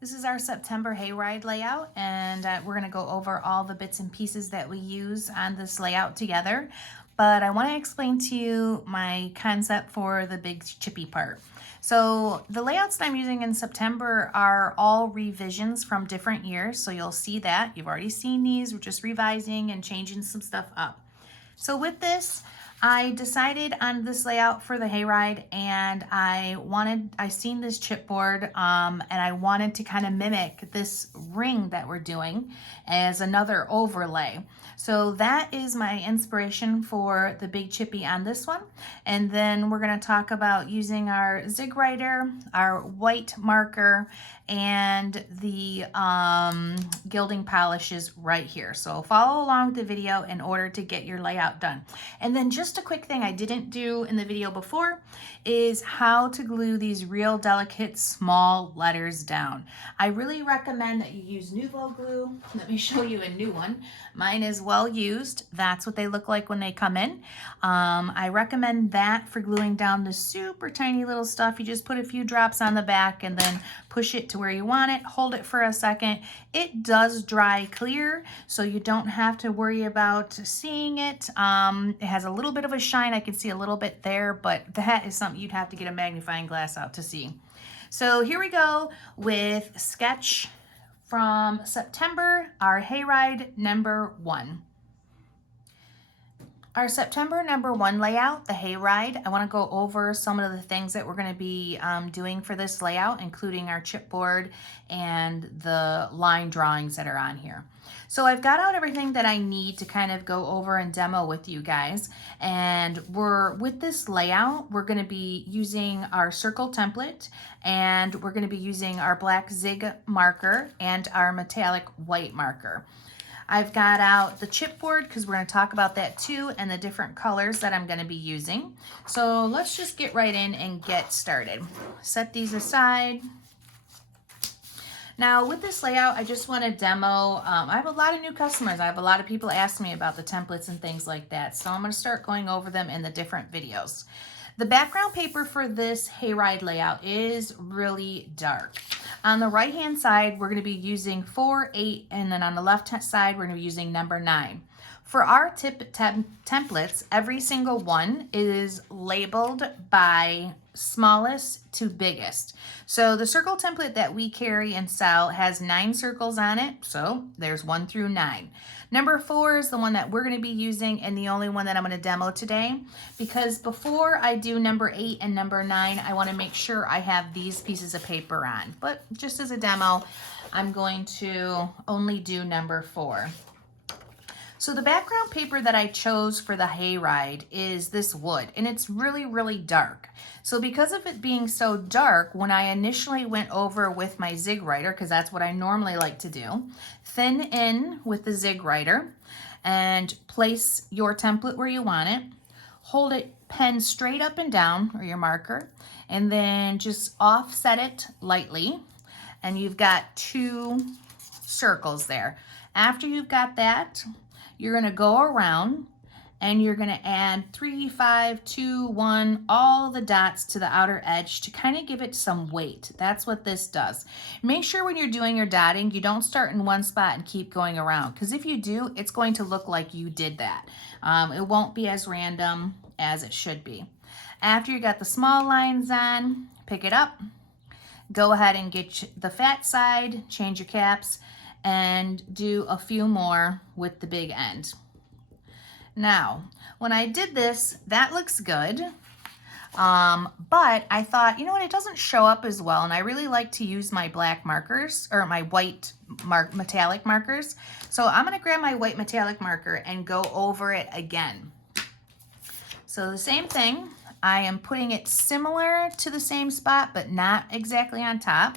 This is our September hayride layout, and we're going to go over all the bits and pieces that we use on this layout together. But I want to explain to you my concept for the big chippy part. So the layouts that I'm using in September are all revisions from different years. So you'll see that. You've already seen these. We're just revising and changing some stuff up. So with this, I decided on this layout for the hayride, and I seen this chipboard and I wanted to kind of mimic this ring that we're doing as another overlay. So that is my inspiration for the big chippy on this one. And then we're going to talk about using our zig writer, our white marker, and the gilding polishes right here. So follow along with the video in order to get your layout done. And then just a quick thing I didn't do in the video before is how to glue these real delicate small letters down. I really recommend that you use Nouveau glue. Let me show you a new one. Mine is well used. That's what they look like when they come in. I recommend that for gluing down the super tiny little stuff. You just put a few drops on the back and then push it to where you want it, hold it for a second. It does dry clear, so you don't have to worry about seeing it. It has a little bit of a shine. I can see a little bit there, but that is something you'd have to get a magnifying glass out to see. So here we go with sketch from September, our hayride number 1. Our September number 1 layout, the hayride, I want to go over some of the things that we're going to be doing for this layout, including our chipboard and the line drawings that are on here. So I've got out everything that I need to kind of go over and demo with you guys. And with this layout, we're going to be using our circle template, and we're going to be using our black zig marker and our metallic white marker. I've got out the chipboard because we're going to talk about that too, and the different colors that I'm going to be using. So let's just get right in and get started. Set these aside. Now with this layout, I just want to demo, I have a lot of new customers. I have a lot of people ask me about the templates and things like that. So I'm going to start going over them in the different videos. The background paper for this hayride layout is really dark. On the right hand side, we're going to be using 4, 8, and then on the left hand side, we're going to be using number 9. For our templates, every single one is labeled by smallest to biggest. So the circle template that we carry and sell has 9 circles on it. So there's 1 through 9. Number 4 is the one that we're going to be using, and the only one that I'm going to demo today, because before I do number 8 and number 9, I want to make sure I have these pieces of paper on. But just as a demo, I'm going to only do number 4. So the background paper that I chose for the hayride is this wood, and it's really, really dark. So because of it being so dark, when I initially went over with my zig writer, because that's what I normally like to do, thin in with the zig writer and place your template where you want it. Hold it pen straight up and down, or your marker, and then just offset it lightly. And you've got 2 circles there. After you've got that, you're going to go around and you're going to add 3, 5, 2, 1, all the dots to the outer edge to kind of give it some weight. That's what this does. Make sure when you're doing your dotting, you don't start in one spot and keep going around, because if you do, it's going to look like you did that. It won't be as random as it should be. After you got the small lines on, pick it up, go ahead and get the fat side, change your caps, and do a few more with the big end. Now, when I did this, that looks good. But I thought, you know what, it doesn't show up as well, and I really like to use my black markers, or my white metallic markers. So I'm going to grab my white metallic marker and go over it again. So the same thing, I am putting it similar to the same spot, but not exactly on top.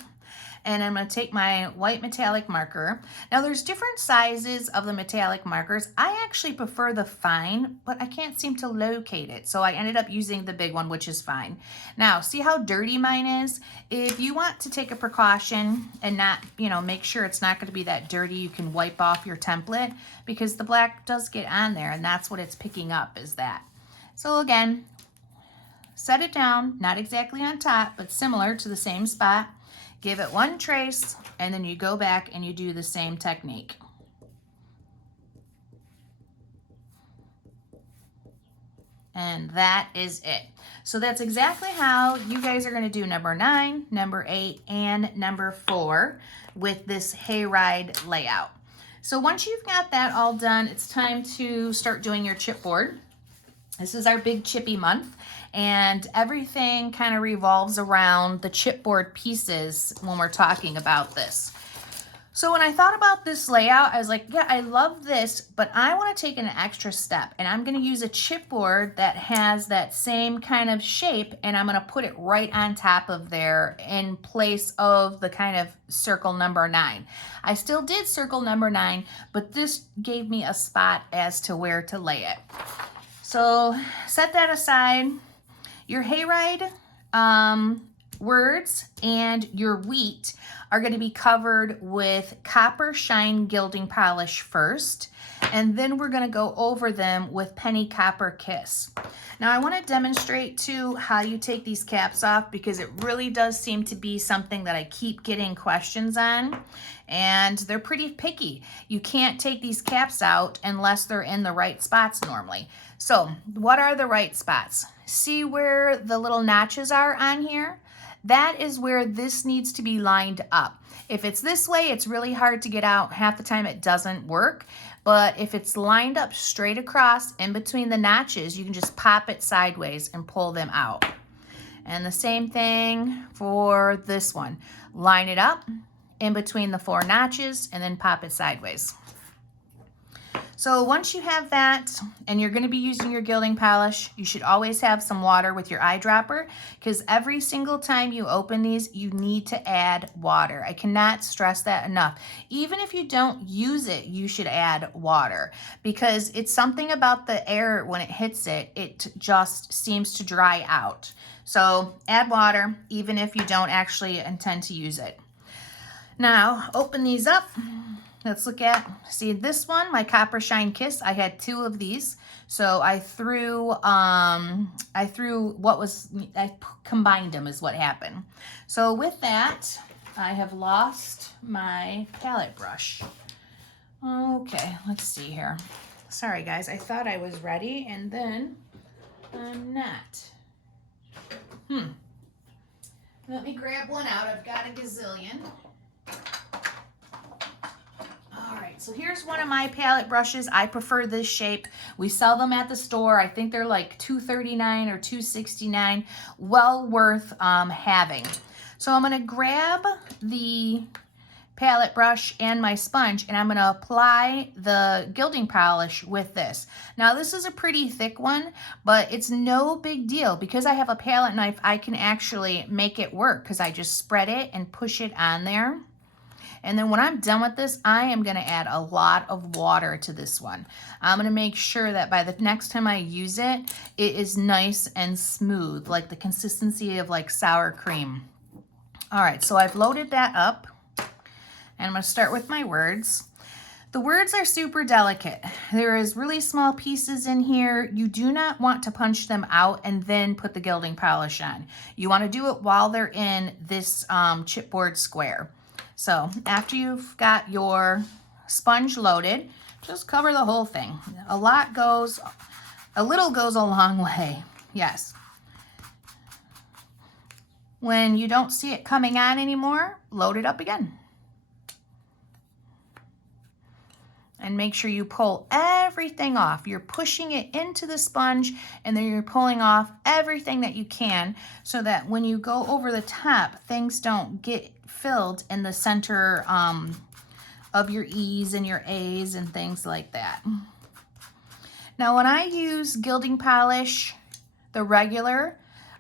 And I'm going to take my white metallic marker. Now there's different sizes of the metallic markers. I actually prefer the fine, but I can't seem to locate it. So I ended up using the big one, which is fine. Now, see how dirty mine is? If you want to take a precaution and not, make sure it's not going to be that dirty, you can wipe off your template, because the black does get on there, and that's what it's picking up, is that. So again, set it down, not exactly on top, but similar to the same spot. give it one trace, and then you go back and you do the same technique. And that is it. So that's exactly how you guys are going to do number 9, number 8, and number 4 with this hayride layout. So once you've got that all done, it's time to start doing your chipboard. This is our big chippy month, and everything kind of revolves around the chipboard pieces when we're talking about this. So when I thought about this layout, I was like, yeah, I love this, but I want to take an extra step, and I'm going to use a chipboard that has that same kind of shape, and I'm going to put it right on top of there in place of the kind of circle number 9. I still did circle number 9, but this gave me a spot as to where to lay it. So set that aside. Your hayride words and your wheat are going to be covered with copper shine gilding polish first, and then we're going to go over them with penny copper kiss. Now I want to demonstrate too how you take these caps off, because it really does seem to be something that I keep getting questions on, and they're pretty picky. You can't take these caps out unless they're in the right spots normally. So what are the right spots? See where the little notches are on here? That is where this needs to be lined up. If it's this way, it's really hard to get out. Half the time it doesn't work. But if it's lined up straight across in between the notches, you can just pop it sideways and pull them out. And the same thing for this one. Line it up in between the 4 notches and then pop it sideways. So once you have that, and you're going to be using your gilding polish, you should always have some water with your eyedropper, because every single time you open these, you need to add water. I cannot stress that enough. Even if you don't use it, you should add water, because it's something about the air when it hits it, it just seems to dry out. So add water, even if you don't actually intend to use it. Now, open these up. Let's look at, see this one, my Copper Shine Kiss. I had 2 of these. So I combined them is what happened. So with that, I have lost my palette brush. Okay, let's see here. Sorry guys, I thought I was ready and then I'm not. Let me grab one out. I've got a gazillion. So here's one of my palette brushes. I prefer this shape. We sell them at the store. I think they're like $2.39 or $2.69. Well worth having. So I'm going to grab the palette brush and my sponge, and I'm going to apply the gilding polish with this. Now this is a pretty thick one, but it's no big deal. Because I have a palette knife, I can actually make it work, because I just spread it and push it on there. And then when I'm done with this, I am going to add a lot of water to this one. I'm going to make sure that by the next time I use it, it is nice and smooth, like the consistency of like sour cream. All right, so I've loaded that up, and I'm going to start with my words. The words are super delicate. There is really small pieces in here. You do not want to punch them out and then put the gilding polish on. You want to do it while they're in this chipboard square. So after you've got your sponge loaded, just cover the whole thing. A little goes a long way. Yes. When you don't see it coming on anymore, load it up again. And make sure you pull everything off. You're pushing it into the sponge, and then you're pulling off everything that you can, so that when you go over the top, things don't get filled in the center of your E's and your A's and things like that. Now when I use gilding polish, the regular,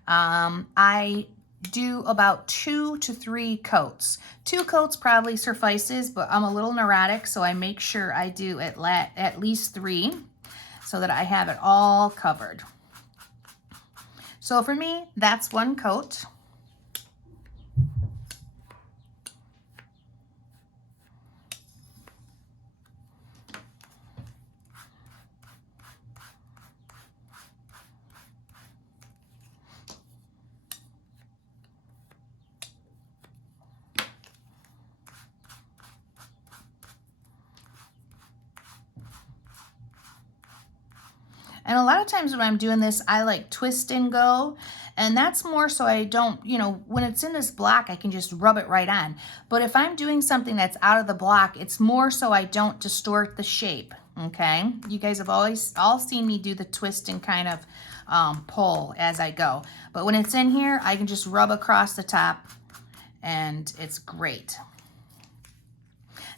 I do about 2 to 3 coats. 2 coats probably suffices, but I'm a little neurotic, so I make sure I do at least 3 so that I have it all covered. So for me, that's 1 coat. And a lot of times when I'm doing this, I like twist and go. And that's more so I don't, you know, when it's in this block, I can just rub it right on. But if I'm doing something that's out of the block, it's more so I don't distort the shape, okay? You guys have always all seen me do the twist and kind of pull as I go. But when it's in here, I can just rub across the top and it's great.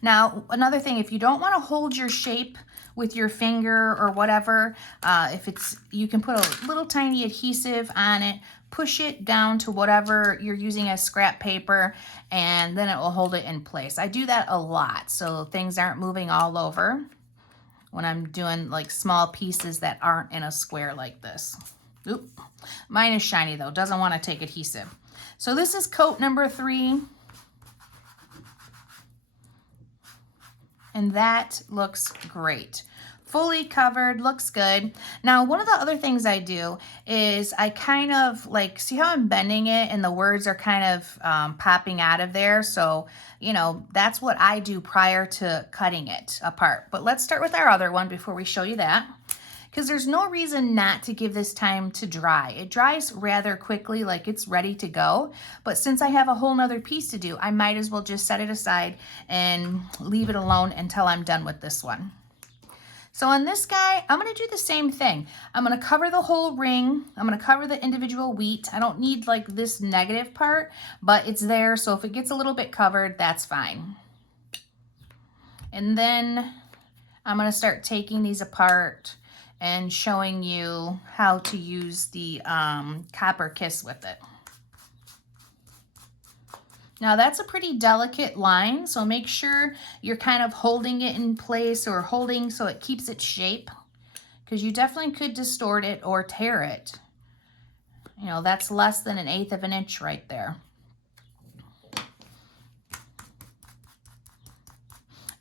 Now, another thing, if you don't want to hold your shape with your finger or whatever, you can put a little tiny adhesive on it, push it down to whatever you're using as scrap paper, and then it will hold it in place. I do that a lot so things aren't moving all over when I'm doing like small pieces that aren't in a square like this. Oop. Mine is shiny though, doesn't want to take adhesive. So this is coat number 3. And that looks great. Fully covered, looks good. Now, one of the other things I do is I kind of like, see how I'm bending it and the words are kind of popping out of there. So, you know, that's what I do prior to cutting it apart. But let's start with our other one before we show you that, because there's no reason not to give this time to dry. It dries rather quickly, like it's ready to go. But since I have a whole nother piece to do, I might as well just set it aside and leave it alone until I'm done with this one. So on this guy, I'm gonna do the same thing. I'm gonna cover the whole ring. I'm gonna cover the individual wheat. I don't need like this negative part, but it's there. So if it gets a little bit covered, that's fine. And then I'm gonna start taking these apart and showing you how to use the copper kiss with it. Now that's a pretty delicate line, so make sure you're kind of holding it in place or holding so it keeps its shape, because you definitely could distort it or tear it. You know, that's less than 1/8 of an inch right there.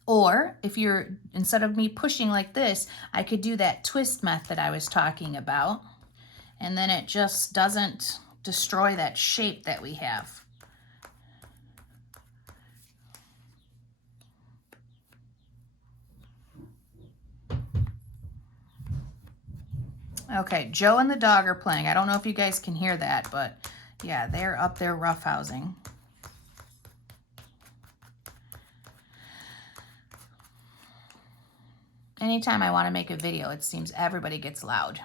Or if you're, instead of me pushing like this, I could do that twist method I was talking about, and then it just doesn't destroy that shape that we have. Okay, Joe and the dog are playing. I don't know if you guys can hear that, but yeah, they're up there roughhousing. Anytime I want to make a video, it seems everybody gets loud.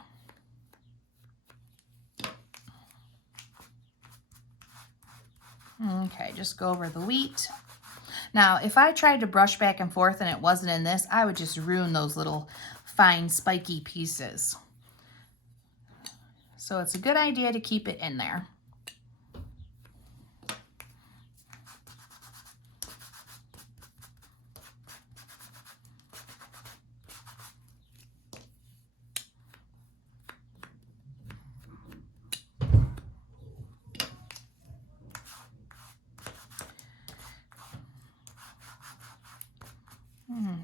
Okay, just go over the wheat. Now, if I tried to brush back and forth and it wasn't in this, I would just ruin those little fine spiky pieces. So it's a good idea to keep it in there.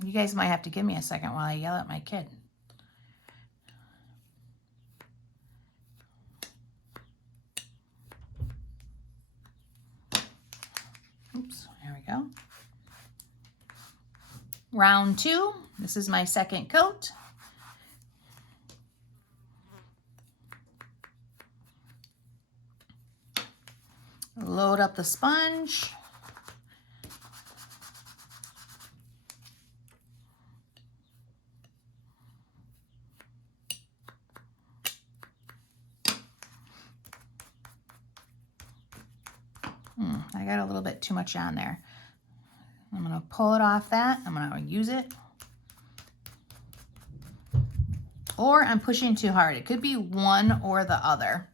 You guys might have to give me a second while I yell at my kid. Oops, there we go. Round 2, this is my second coat. Load up the sponge. I got a little bit too much on there. I'm gonna pull it off that. I'm gonna use it. Or I'm pushing too hard. It could be one or the other.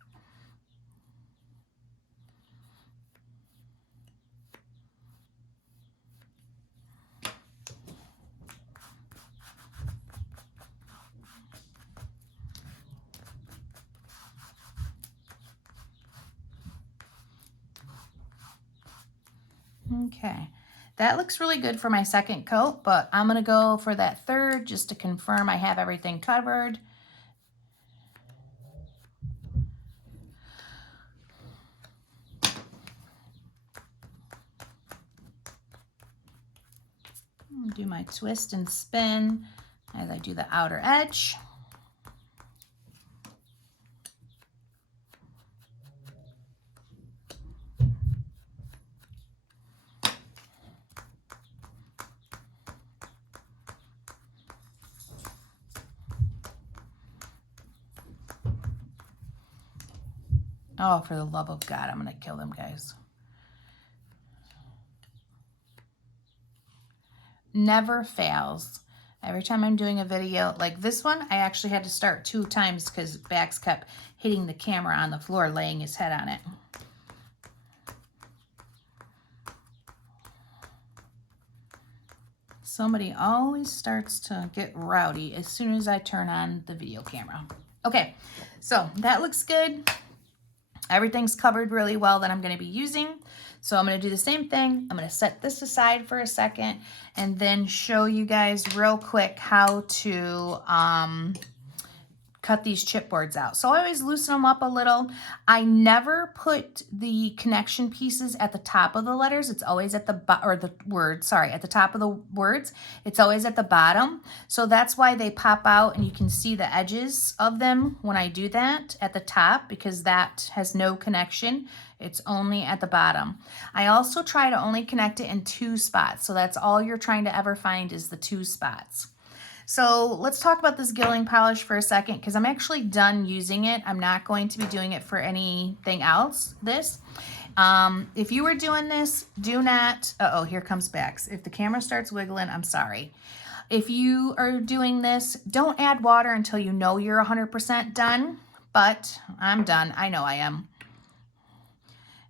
Okay, that looks really good for my second coat, but I'm gonna go for that third just to confirm I have everything covered. Do my twist and spin as I do the outer edge. Oh, for the love of God, I'm going to kill them, guys. Never fails. Every time I'm doing a video like this one, I actually had to start 2 times because Bax kept hitting the camera on the floor, laying his head on it. Somebody always starts to get rowdy as soon as I turn on the video camera. Okay, so that looks good. Everything's covered really well that I'm going to be using. So I'm going to do the same thing. I'm going to set this aside for a second and then show you guys real quick how to cut these chipboards out. So I always loosen them up a little. I never put the connection pieces at the top of the letters. It's always at the at the top of the words. It's always at the bottom. So that's why they pop out and you can see the edges of them when I do that at the top, because that has no connection. It's only at the bottom. I also try to only connect it in 2 spots. So that's all you're trying to ever find is the 2 spots. So let's talk about this gilding polish for a second, because I'm actually done using it. I'm not going to be doing it for anything else. If you were doing this, do not, uh-oh, here comes Bax. If the camera starts wiggling, I'm sorry. If you are doing this, don't add water until you know you're 100% done, but I'm done. I know I am.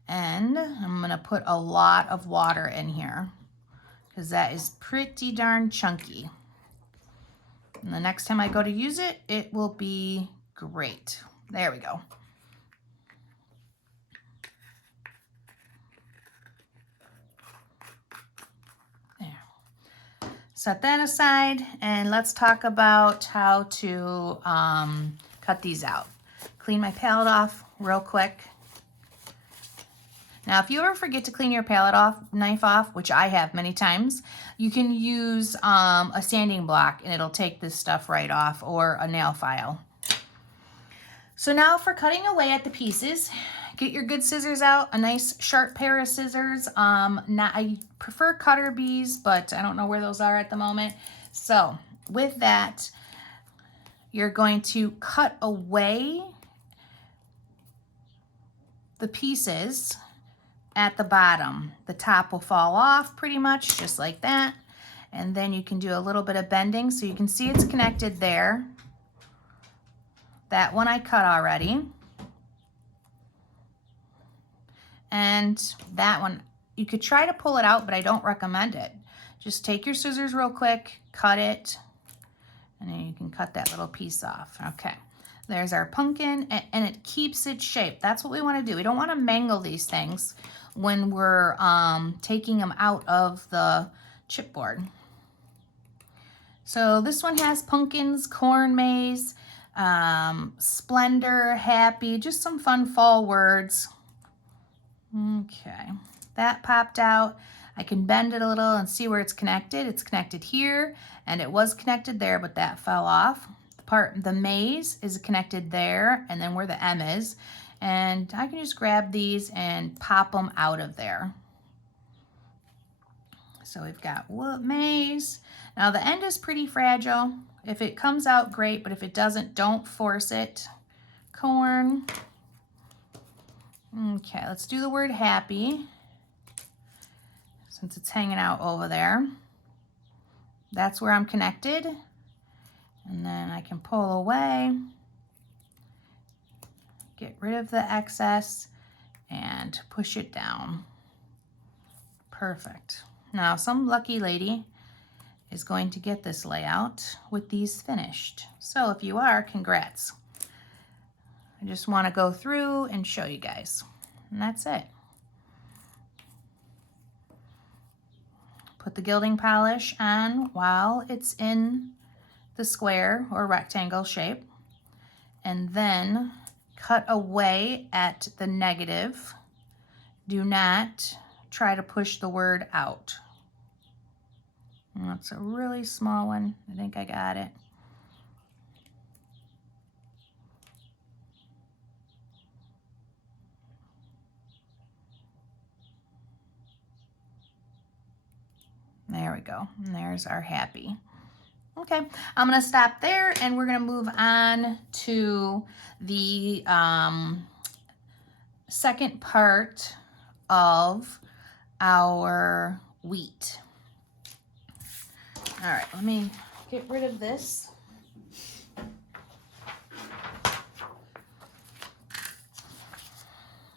And I'm going to put a lot of water in here because that is pretty darn chunky. And the next time I go to use it, it will be great. There we go. There. Set that aside and let's talk about how to cut these out. Clean my palette off real quick. Now, if you ever forget to clean your knife off, which I have many times, you can use a sanding block and it'll take this stuff right off, or a nail file. So now for cutting away at the pieces, get your good scissors out, a nice sharp pair of scissors. I prefer cutter bees, but I don't know where those are at the moment. So with that, you're going to cut away the pieces at the bottom. The top will fall off pretty much just like that. And then you can do a little bit of bending so you can see it's connected there. That one I cut already. And that one, you could try to pull it out, but I don't recommend it. Just take your scissors real quick, cut it, and then you can cut that little piece off. Okay. There's our pumpkin, and it keeps its shape. That's what we want to do. We don't want to mangle these things when we're taking them out of the chipboard. So this one has pumpkins, corn maze, splendor, happy, just some fun fall words. Okay, that popped out. I can bend it a little and see where it's connected. It's connected here, and it was connected there, but that fell off. The maze is connected there, and then where the M is. And I can just grab these and pop them out of there. So we've got maze. Now the end is pretty fragile. If it comes out, great, but if it doesn't, don't force it. Corn. Okay, let's do the word happy, since it's hanging out over there. That's where I'm connected. And then I can pull away, get rid of the excess, and push it down. Perfect. Now, some lucky lady is going to get this layout with these finished. So if you are, congrats. I just want to go through and show you guys. And that's it. Put the gilding polish on while it's in the square or rectangle shape, and then cut away at the negative. Do not try to push the word out. That's a really small one. I think I got it. There we go. And there's our happy. Okay, I'm going to stop there and we're going to move on to the second part of our wheat. All right, let me get rid of this.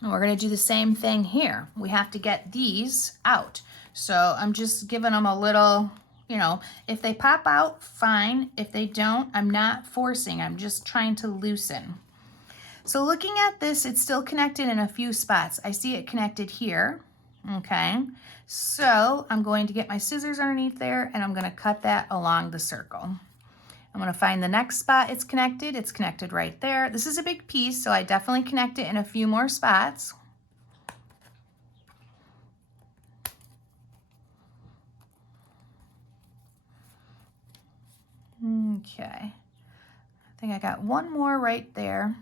And we're gonna do the same thing here. We have to get these out. So I'm just giving them a little, you know, if they pop out, fine. If they don't, I'm not forcing, I'm just trying to loosen. So looking at this, it's still connected in a few spots. I see it connected here, okay? So I'm going to get my scissors underneath there and I'm gonna cut that along the circle. I'm gonna find the next spot it's connected right there. This is a big piece, so I definitely connect it in a few more spots. Okay, I think I got one more right there.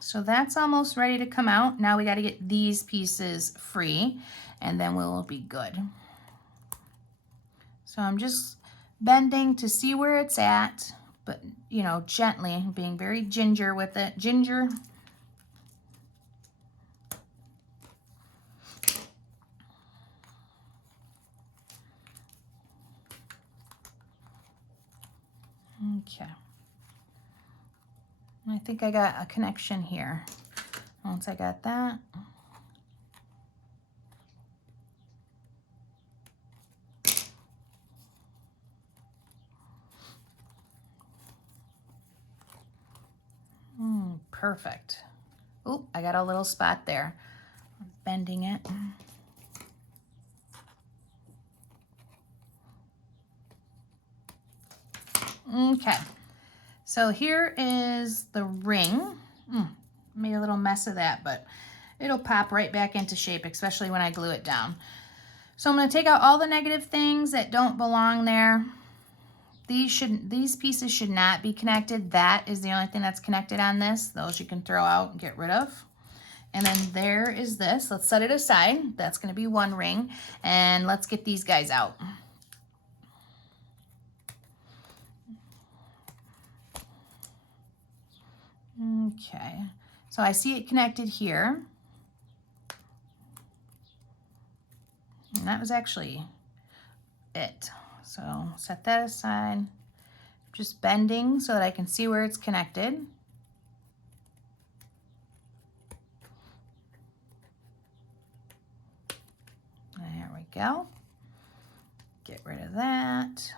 So that's almost ready to come out. Now we got to get these pieces free and then we'll be good. So I'm just bending to see where it's at, but you know, gently, being very ginger with it. Ginger. Okay. I think I got a connection here. Once I got that. Perfect. Oh, I got a little spot there. I'm bending it. Okay. So here is the ring. Made a little mess of that, but it'll pop right back into shape, especially when I glue it down. So I'm going to take out all the negative things that don't belong there. These pieces should not be connected. That is the only thing that's connected on this. Those you can throw out and get rid of. And then there is this. Let's set it aside. That's going to be one ring. And let's get these guys out. Okay, so I see it connected here. And that was actually it. So set that aside. Just bending so that I can see where it's connected. There we go. Get rid of that.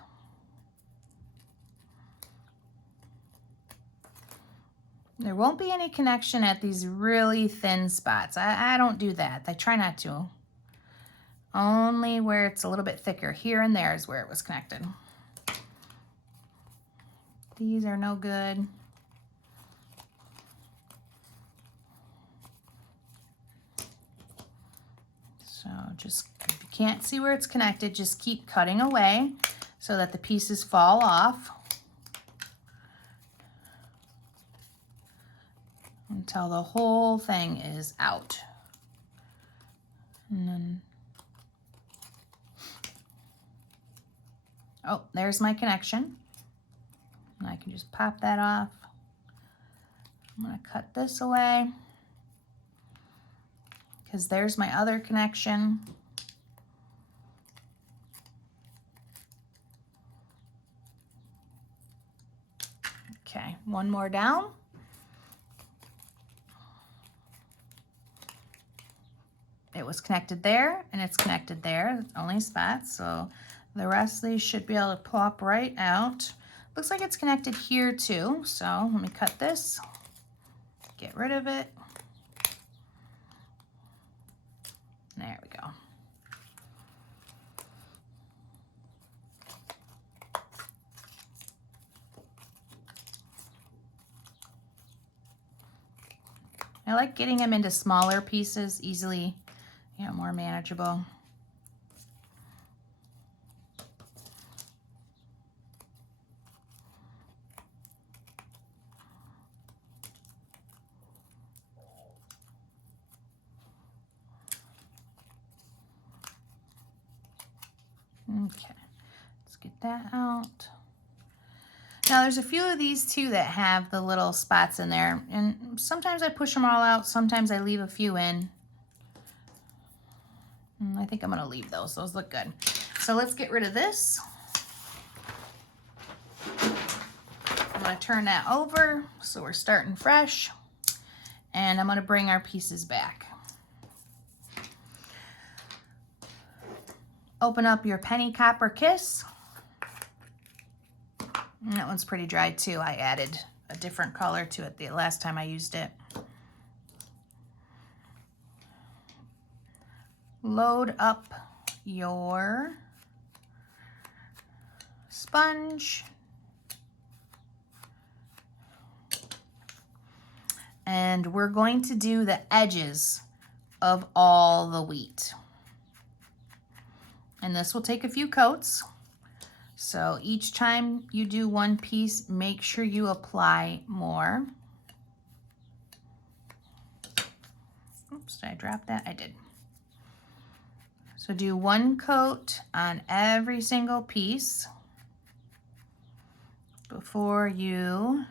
There won't be any connection at these really thin spots. I don't do that. I try not to. Only where it's a little bit thicker. Here and there is where it was connected. These are no good. So just, if you can't see where it's connected, just keep cutting away so that the pieces fall off until the whole thing is out. And then, oh, there's my connection. And I can just pop that off. I'm gonna cut this away because there's my other connection. Okay, one more down. It was connected there and it's connected there, only spots. So the rest of these should be able to plop right out. Looks like it's connected here too. So let me cut this, get rid of it. There we go. I like getting them into smaller pieces, easily, you know, more manageable. Okay, let's get that out. Now there's a few of these too that have the little spots in there, and sometimes I push them all out, sometimes I leave a few in. I think I'm gonna leave those. Those look good. So let's get rid of this. I'm gonna turn that over so we're starting fresh, and I'm gonna bring our pieces back. Open up your Penny Copper Kiss. And that one's pretty dry too. I added a different color to it the last time I used it. Load up your sponge. And we're going to do the edges of all the wheat. And this will take a few coats. So each time you do one piece, make sure you apply more. Oops, did I drop that? I did. So do one coat on every single piece before you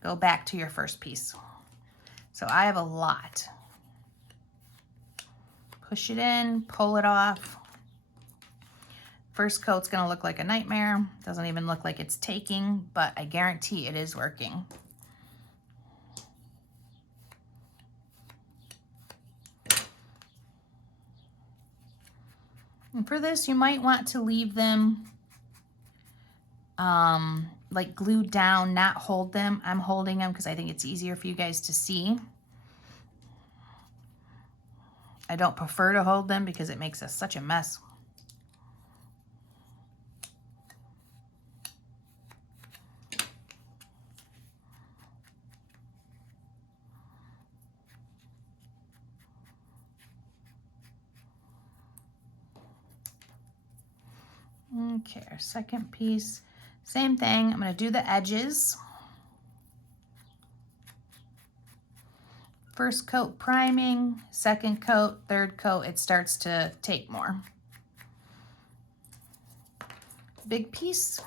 go back to your first piece. So I have a lot. Push it in, pull it off. First coat's gonna look like a nightmare. Doesn't even look like it's taking, but I guarantee it is working. And for this, you might want to leave them like glued down, not hold them. I'm holding them because I think it's easier for you guys to see. I don't prefer to hold them because it makes us such a mess. Okay, our second piece, same thing. I'm going to do the edges. First coat priming, second coat, third coat, it starts to take more. Big piece.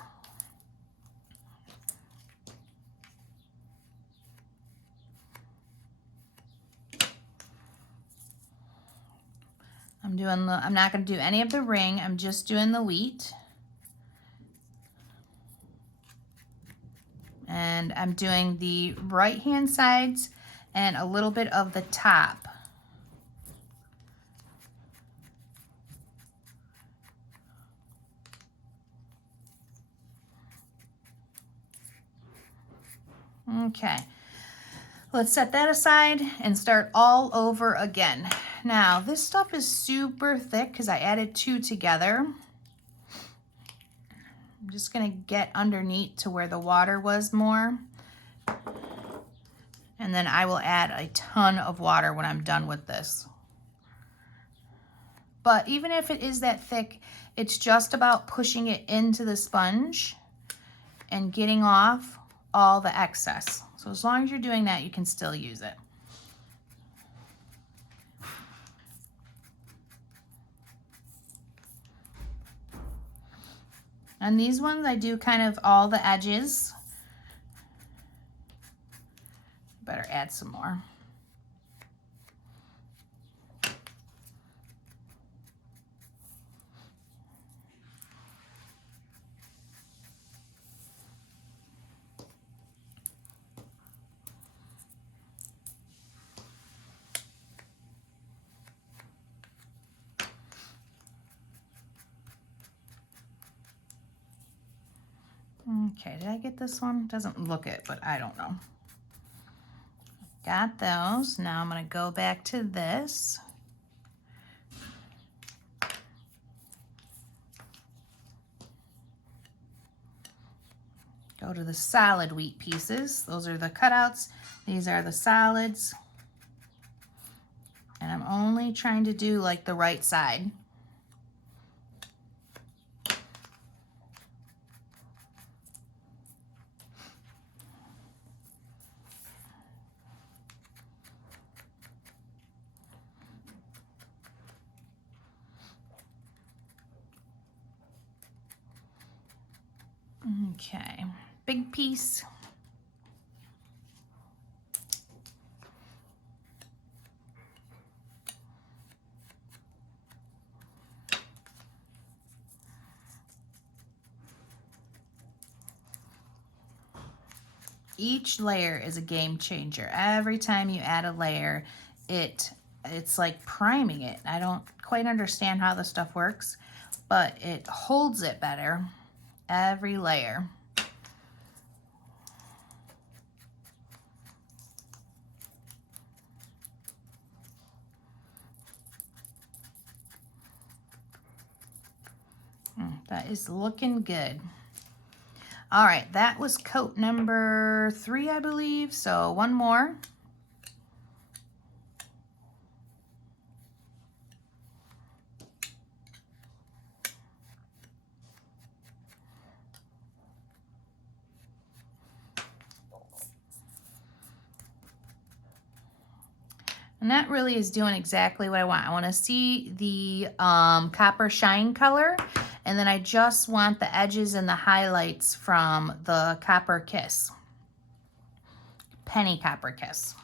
I'm not going to do any of the ring. I'm just doing the wheat. And I'm doing the right hand sides and a little bit of the top. Okay, let's set that aside and start all over again. Now, this stuff is super thick because I added two together. I'm just gonna get underneath to where the water was more. And then I will add a ton of water when I'm done with this. But even if it is that thick, it's just about pushing it into the sponge and getting off all the excess. So as long as you're doing that, you can still use it. On these ones, I do kind of all the edges. Better add some more. Okay, did I get this one? Doesn't look it, but I don't know. Got those. Now I'm going to go back to this. Go to the solid wheat pieces. Those are the cutouts. These are the solids. And I'm only trying to do like the right side. Okay, big piece. Each layer is a game changer. Every time you add a layer, it's like priming it. I don't quite understand how this stuff works, but it holds it better every layer. That is looking good. All right, that was coat number 3, I believe. So one more. And that really is doing exactly what I want. I want to see the copper shine color. And then I just want the edges and the highlights from the Copper Kiss. Penny Copper Kiss.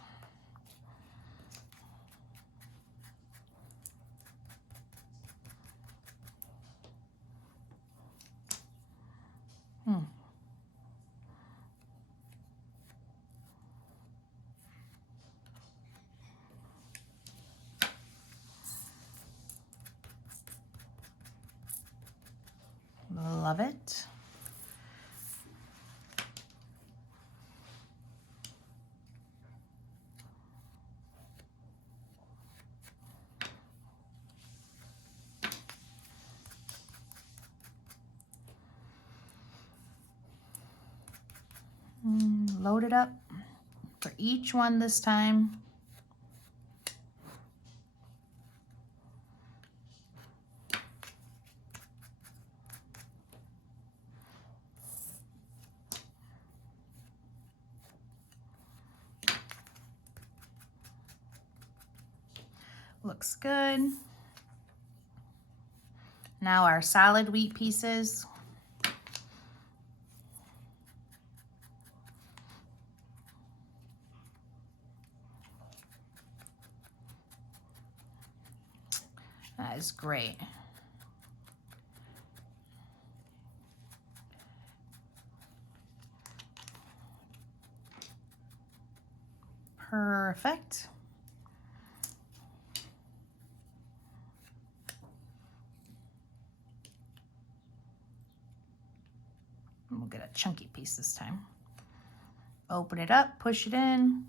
Love it. Load it up for each one this time. Looks good. Now our solid wheat pieces. That is great. Perfect. We'll get a chunky piece this time. Open it up, push it in.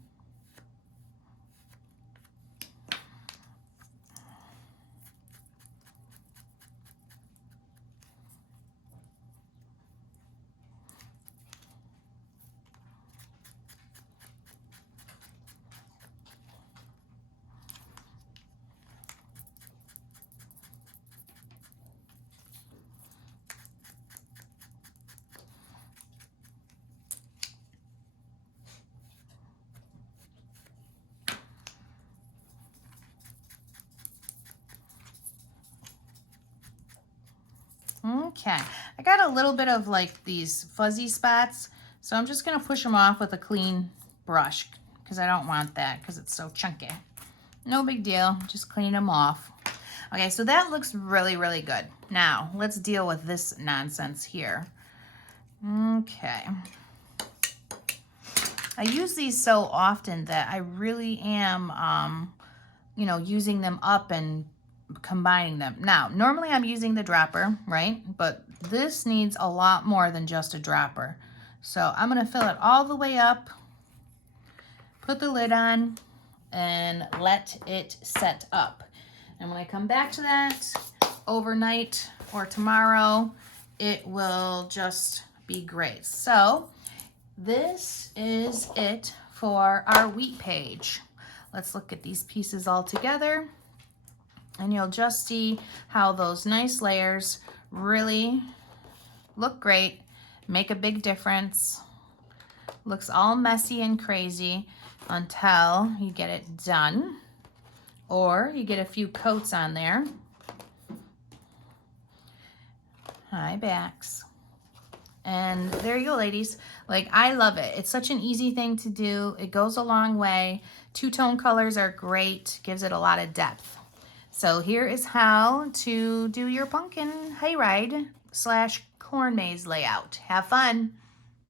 Okay, I got a little bit of like these fuzzy spots, so I'm just gonna push them off with a clean brush because I don't want that because it's so chunky. No big deal, just clean them off. Okay, so that looks really, really good. Now, let's deal with this nonsense here. Okay. I use these so often that I really am, you know, using them up and combining them. Now, normally I'm using the dropper, right? But this needs a lot more than just a dropper. So I'm gonna fill it all the way up, put the lid on, and let it set up. And when I come back to that overnight or tomorrow, it will just be great. So this is it for our wheat page. Let's look at these pieces all together. And you'll just see how those nice layers really look great, make a big difference. Looks all messy and crazy until you get it done, or you get a few coats on there. Hi, Bax. And there you go, ladies. Like, I love it. It's such an easy thing to do. It goes a long way. Two-tone colors are great. Gives it a lot of depth. So here is how to do your pumpkin hayride / corn maze layout. Have fun.